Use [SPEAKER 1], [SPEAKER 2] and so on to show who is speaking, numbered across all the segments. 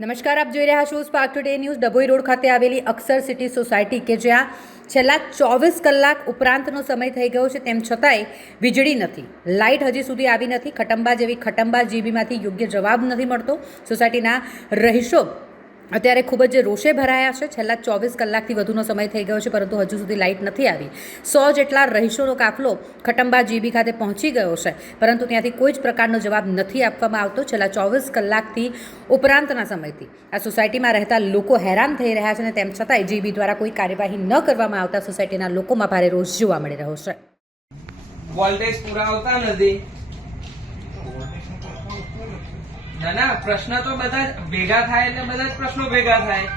[SPEAKER 1] નમસ્કાર, આપ જોઈ રહ્યા છો Spark Today News Dabhoi road ખાતે આવેલી અક્ષર સિટી સોસાયટી કે જ્યાં છેલ્લા ચોવીસ કલાક ઉપરાંતનો સમય થઈ ગયો છે, તેમ છતાંય વીજળી નથી. લાઇટ હજી સુધી આવી નથી. ખટંબા જેવી ખટંબા જીબીમાંથી યોગ્ય જવાબ નથી મળતો. સોસાયટીના રહીશો અત્યારે ખૂબ જ રોષે ભરાયા છે. છેલ્લા ચોવીસ કલાકથી વધુનો સમય થઈ ગયો છે, પરંતુ હજુ સુધી લાઇટ નથી આવી. સો જેટલા રહીશોનો કાફલો ખટંબા જીબી ખાતે પહોંચી ગયો છે, પરંતુ ત્યાંથી કોઈ જ પ્રકારનો જવાબ નથી આપવામાં આવતો છેલ્લા ચોવીસ કલાકથી ઉપરાંતના સમયથી. આ સોસાયટીમાં રહેતા લોકો હેરાન થઈ રહ્યા છે અને તેમ છતાંય જીબી દ્વારા કોઈ કાર્યવાહી ન કરવામાં આવતા સોસાયટીના લોકોમાં ભારે રોષ જોવા મળી રહ્યો છે.
[SPEAKER 2] વોલ્ટેજ પૂરા આવતા નથી. ના ના પ્રશ્ન તો બધા ભેગા થાય એટલે બધા જ પ્રશ્નો ભેગા થાય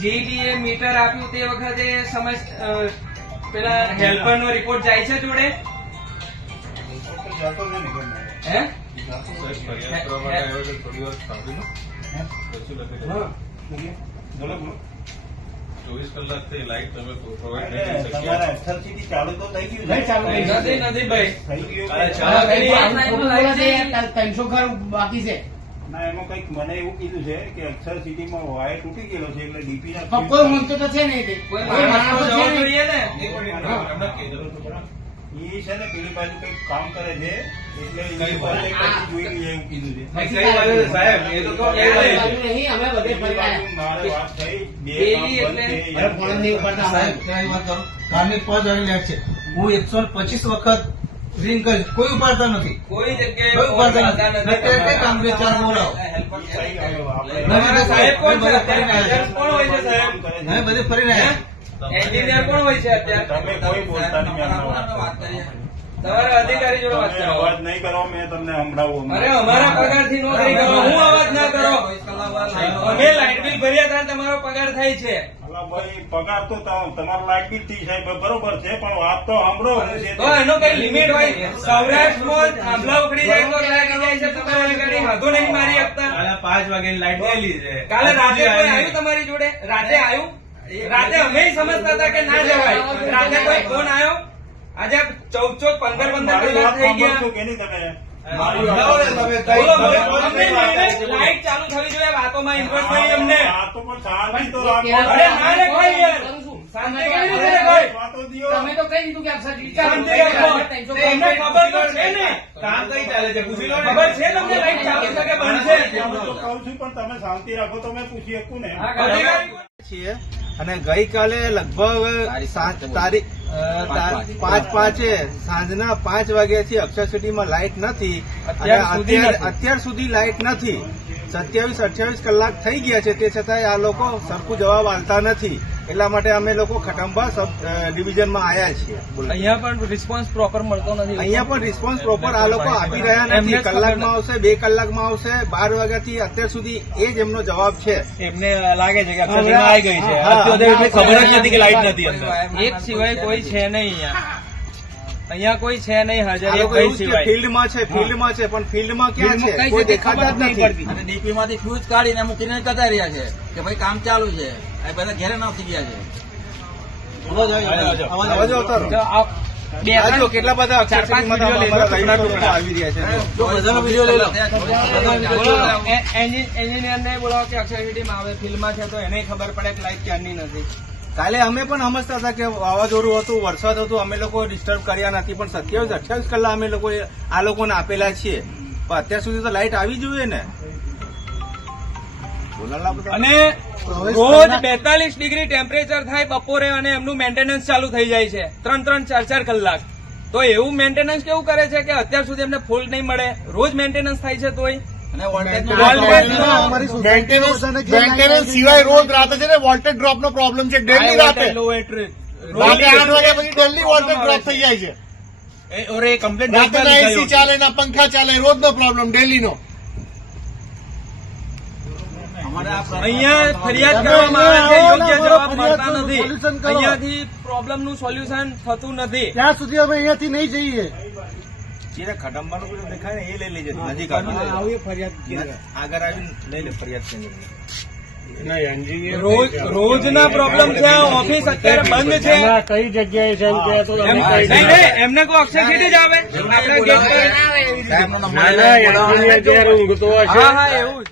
[SPEAKER 2] જીબીએ મીટર આપ્યું તે વખતે સમય પેલા હેલ્પર નો રિપોર્ટ જાય છે જોડે હે.
[SPEAKER 3] ચોવીસ કલાકથી લાઈટ તમે પ્રોવાઈડ નહીં કરી
[SPEAKER 4] તમારા
[SPEAKER 3] શક્યા
[SPEAKER 4] એક્સરસીટી ચાલુ તો થઈ ગયું
[SPEAKER 5] નહીં ચાલુ થઈ ગયું.
[SPEAKER 2] નથી
[SPEAKER 5] ત્રણસો ઘર બાકી છે
[SPEAKER 4] ના એમાં કંઈક મને એવું કીધું છે કે અક્ષર સિટીમાં વાયર તૂટી ગયેલો છે એટલે ડીપી ના
[SPEAKER 5] કોઈ મનતો તો છે નહીં
[SPEAKER 2] કોઈ
[SPEAKER 4] એ છે ને પેલી બાજુ કંઈક કામ કરે છે એટલે
[SPEAKER 6] હું એકસો પચીસ વખત રિંગ કોઈ ઉપાડતા નથી
[SPEAKER 2] કોઈ જગ્યાએ
[SPEAKER 6] ઉપાડતા નથી કઈ ચાર બોલાવો
[SPEAKER 2] સાહેબ કોણ છે હોય છે સાહેબ.
[SPEAKER 6] અમે બધે ફરી રહ્યા
[SPEAKER 2] એન્જિનિયર કોણ હોય છે અત્યારે
[SPEAKER 4] તમે કોઈ બોલતા નહીં.
[SPEAKER 2] તમારા અધિકારી જોડે વાત કરો
[SPEAKER 4] અવાજ નહીં કરો મેં તમને સંભળાવું
[SPEAKER 2] અરે અમારા પગારથી નોકરી કરો હું અવાજ ના કરો અમે લાઇટ બિલ ભર્યા હતા તમારો પગાર થાય છે
[SPEAKER 4] ભાઈ પગાર તો તમારો લાઈટ બી થઈ સાહેબ બરોબર છે પણ વાત તો સાંભળો.
[SPEAKER 2] તો એનો કઈ લિમિટ હોય? સૌરાષ્ટ્રમાં આંબલા ઉખડી જાય તો લાગી જાય છે તમારા અધિકારી વાંધો નહીં મારી આપતા
[SPEAKER 3] કાલે પાંચ વાગે લાઈટ ગયેલી છે.
[SPEAKER 2] કાલે રાતે કોઈ આવ્યું તમારી જોડે? રાતે આવ્યું? રાતે અમે સમજતા હતા કે ના જવાય. રાતે કોઈ ફોન આવ્યો? આજે ચૌદ ચૌદ પંદર પંદર કલાક થઈ ગયા. લાઈટ ચાલુ થવી જોઈએ વાતોમાં ઇન્ટરેસ્ટ નહીં અમને.
[SPEAKER 4] તો
[SPEAKER 2] કોઈ
[SPEAKER 5] છું. દીધું કે
[SPEAKER 2] ખબર તો છે ને.
[SPEAKER 3] કામ કઈ ચાલે છે? પૂછી લો
[SPEAKER 2] ખબર છે તમને લાઈટ ચાલુ છે? કે બંધ છે
[SPEAKER 4] કહું છું પણ તમે શાંતિ રાખો તો મેં પૂછી શકું ને
[SPEAKER 6] છીએ. અને ગઈકાલે લગભગ તારીખ પાંચ પાંચે સાંજના પાંચ વાગ્યાથી અક્ષર સિટીમાં લાઇટ નથી. અને
[SPEAKER 2] અત્યાર નથી.
[SPEAKER 6] અત્યાર સુધી લાઇટ નથી. સત્યાવીસ અઠ્યાવીસ કલાક થઈ ગયા છે. તે છતાંય આ લોકો સરખું જવાબ આલતા નથી. એટલા માટે અમે લોકો ખટંબા સબ ડિવિઝનમાં આવ્યા છીએ.
[SPEAKER 2] અહીંયા પણ રિસ્પોન્સ પ્રોપર મળતો નથી.
[SPEAKER 6] અહીંયા પણ રિસ્પોન્સ પ્રોપર આ લોકો આપી રહ્યા નથી. કલાકમાં આવશે બે કલાકમાં આવશે બાર વાગ્યાથી અત્યાર સુધી એ જ એમનો જવાબ છે.
[SPEAKER 3] એમને લાગે છે કે આવી ગઈ છે. ખબર જ નથી કે લાઈટ નથી અંદર.
[SPEAKER 2] એક સિવાય કોઈ છે નહીં અહીંયા. અહીંયા કોઈ છે નહીં હાજર
[SPEAKER 6] ફિલ્ડમાં છે ફિલ્ડમાં છે પણ ફિલ્ડમાં ક્યાં છે? કોઈ દેખાતા જ નથી
[SPEAKER 7] અને ડીપીમાંથી ફ્યુઝ કાઢીને મૂકીને જતા રહ્યા છે કે ભાઈ કામ ચાલુ છે. એ બધા ઘેરે નાખી ગયા છે.
[SPEAKER 6] કેટલા બધા
[SPEAKER 2] ચાર પાંચ
[SPEAKER 6] આવી રહ્યા છે.
[SPEAKER 2] એન્જિનિયર ને બોલાવો કે અક્ષર આવે ફિલ્ડમાં છે તો એને ખબર પડે કે લાઈટ ક્યારની નથી.
[SPEAKER 6] કાલે અમે પણ સમજતા હતા કે વાવાઝોડું હતું વરસાદ હતું અમે લોકો ડિસ્ટર્બ કર્યા નથી પણ સત્યાવીસ અઠ્યાવીસ કલાક અમે લોકો આ લોકોને આપેલા છીએ. પણ અત્યાર સુધી તો લાઇટ આવી જોઈએ ને.
[SPEAKER 2] અને રોજ બેતાલીસ ડિગ્રી ટેમ્પરેચર થાય બપોરે અને એમનું મેન્ટેનન્સ ચાલુ થઈ જાય છે. ત્રણ ત્રણ ચાર ચાર કલાક. તો એવું મેન્ટેનન્સ કેવું કરે છે કે અત્યાર સુધી એમને ફોલ્ટ નહીં મળે? રોજ મેન્ટેનન્સ થાય છે તોય?
[SPEAKER 8] મેન્ટેનન્સ સિવાય રોજ રાતે છે ને વોલ્ટેજ ડ્રોપ નો પ્રોબ્લેમ છે ડેલી રાતે. રાતે આઠ વાગ્યા પછી ડેલી વોલ્ટેજ ડ્રોપ થઈ જાય છે.
[SPEAKER 3] ઓરે કમ્પ્લેટ
[SPEAKER 8] રાતે ના એસી ચાલે ના પંખા ચાલે રોજ નો. પ્રોબ્લેમ ડેલી નો
[SPEAKER 2] અહીંયા ફરિયાદ કરવામાં આવે છે યોગ્ય જવાબ મળતા નથી. અહીંયાથી પ્રોબ્લેમનું સોલ્યુશન થતું નથી.
[SPEAKER 8] ત્યાં સુધી અમે અહીંયાથી નહીં જઈએ.
[SPEAKER 6] જેને ખડંબાનું પેલું દેખાય ને એ લઈ લેજે નજીક આવી આગળ આવીને લઈ લે ફરિયાદ કેન્દ્ર
[SPEAKER 2] રોજ રોજના પ્રોબ્લેમ છે ઓફિસ અત્યારે બંધ છે.
[SPEAKER 8] કઈ જગ્યાએ છે એમ કે તો
[SPEAKER 2] એમ- નહીં, નહીં, એમને કોઈ અક્ષર સીટી જ આવે. ગેટ પર.
[SPEAKER 8] ઊંઘતો
[SPEAKER 2] હા હા એવું જ.